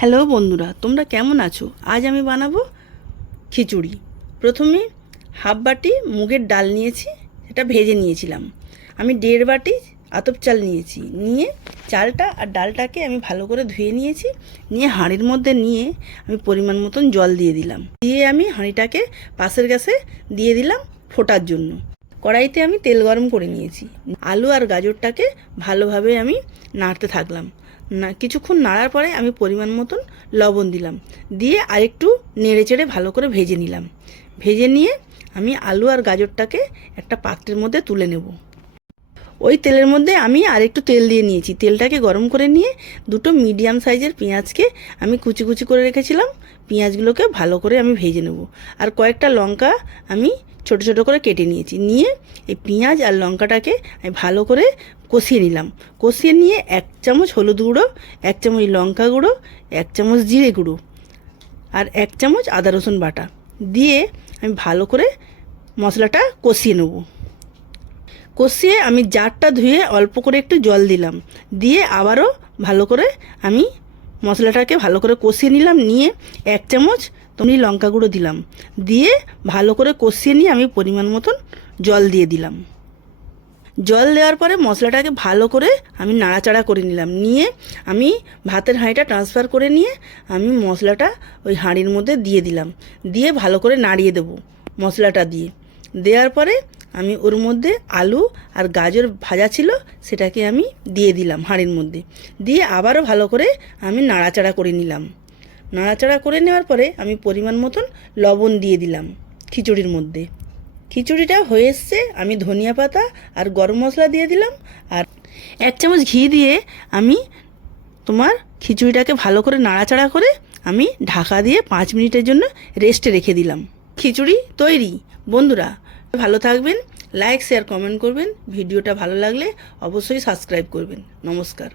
Hello বন্ধুরা, তোমরা কেমন আছো? আজ আমি বানাবো খিচুড়ি। প্রথমে হাফ বাটি মুগের ডাল নিয়েছি, এটা ভেজে নিয়েছিলাম। আমি 1.5 বাটি আতপ চাল নিয়েছি, নিয়ে চালটা আর ডালটাকে আমি ভালো করে ধুয়ে নিয়েছি। নিয়ে হাঁড়ির মধ্যে নিয়ে আমি পরিমাণ মতন জল দিয়ে দিলাম। দিয়ে আমি হাঁড়িটাকে পাশের গ্যাসে দিয়ে দিলাম ফোটার জন্য। কড়াইতে আমি তেল গরম করে নিয়েছি। আলু আর গাজরটাকে ভালোভাবে আমি নাড়তে থাকলাম। কিছুক্ষণ নাড়ার পরে আমি পরিমাণ মতন লবণ দিলাম, দিয়ে আরেকটু নেড়ে চেড়ে ভালো করে ভেজে নিলাম। ভেজে নিয়ে আমি আলু আর গাজরটাকে একটা পাত্রের মধ্যে তুলে নেব। ওই তেলের মধ্যে আমি আরেকটু তেল দিয়ে নিয়েছি। তেলটাকে গরম করে নিয়ে দুটো মিডিয়াম সাইজের পেঁয়াজকে আমি কুচি কুচি করে রেখেছিলাম, পেঁয়াজগুলোকে ভালো করে আমি ভেজে নেব। আর কয়েকটা লঙ্কা আমি ছোট ছোট করে কেটে নিয়েছি। নিয়ে এই পেঁয়াজ আর লঙ্কাটাকে আমি ভালো করে কষিয়ে নিলাম। কষিয়ে নিয়ে 1 চামচ হলুদ গুঁড়ো, 1 চামচ লঙ্কা গুঁড়ো, 1 চামচ জিরে গুঁড়ো আর 1 চামচ আদা রসুন বাটা দিয়ে আমি ভালো করে মশলাটা কষিয়ে নেব। কষিয়ে আমি জারটা ধুয়ে অল্প করে একটু জল দিলাম, দিয়ে আবারও ভালো করে আমি মশলাটাকে ভালো করে কষিয়ে নিলাম। নিয়ে 1 চামচ লঙ্কা গুঁড়ো দিলাম, দিয়ে ভালো করে কষিয়ে নিয়ে আমি পরিমাণ মতন জল দিয়ে দিলাম। জল দেওয়ার পরে মশলাটাকে ভালো করে আমি নাড়াচাড়া করে নিলাম। নিয়ে আমি ভাতের হাঁড়িটা ট্রান্সফার করে নিয়ে আমি মশলাটা ওই হাঁড়ির মধ্যে দিয়ে দিলাম। দিয়ে ভালো করে নাড়িয়ে দেবো মশলাটা দিয়ে। দেওয়ার পরে আমি ওর মধ্যে আলু আর গাজর ভাজা ছিল সেটাকে আমি দিয়ে দিলাম হাঁড়ির মধ্যে। দিয়ে আবারও ভালো করে আমি নাড়াচাড়া করে নিলাম। নাড়াচাড়া করে নেওয়ার পরে আমি পরিমাণ মতন লবণ দিয়ে দিলাম খিচুড়ির মধ্যে। খিচুড়িটা হয়ে এসছে, আমি ধনিয়া পাতা আর গরম মশলা দিয়ে দিলাম। আর 1 চামচ ঘি দিয়ে আমি খিচুড়িটাকে ভালো করে নাড়াচাড়া করে আমি ঢাকা দিয়ে 5 মিনিটের জন্য রেস্টে রেখে দিলাম। খিচুড়ি তৈরি। বন্ধুরা ভালো থাকবেন, লাইক শেয়ার কমেন্ট করবেন। ভিডিওটা ভালো লাগলে অবশ্যই সাবস্ক্রাইব করবেন। নমস্কার।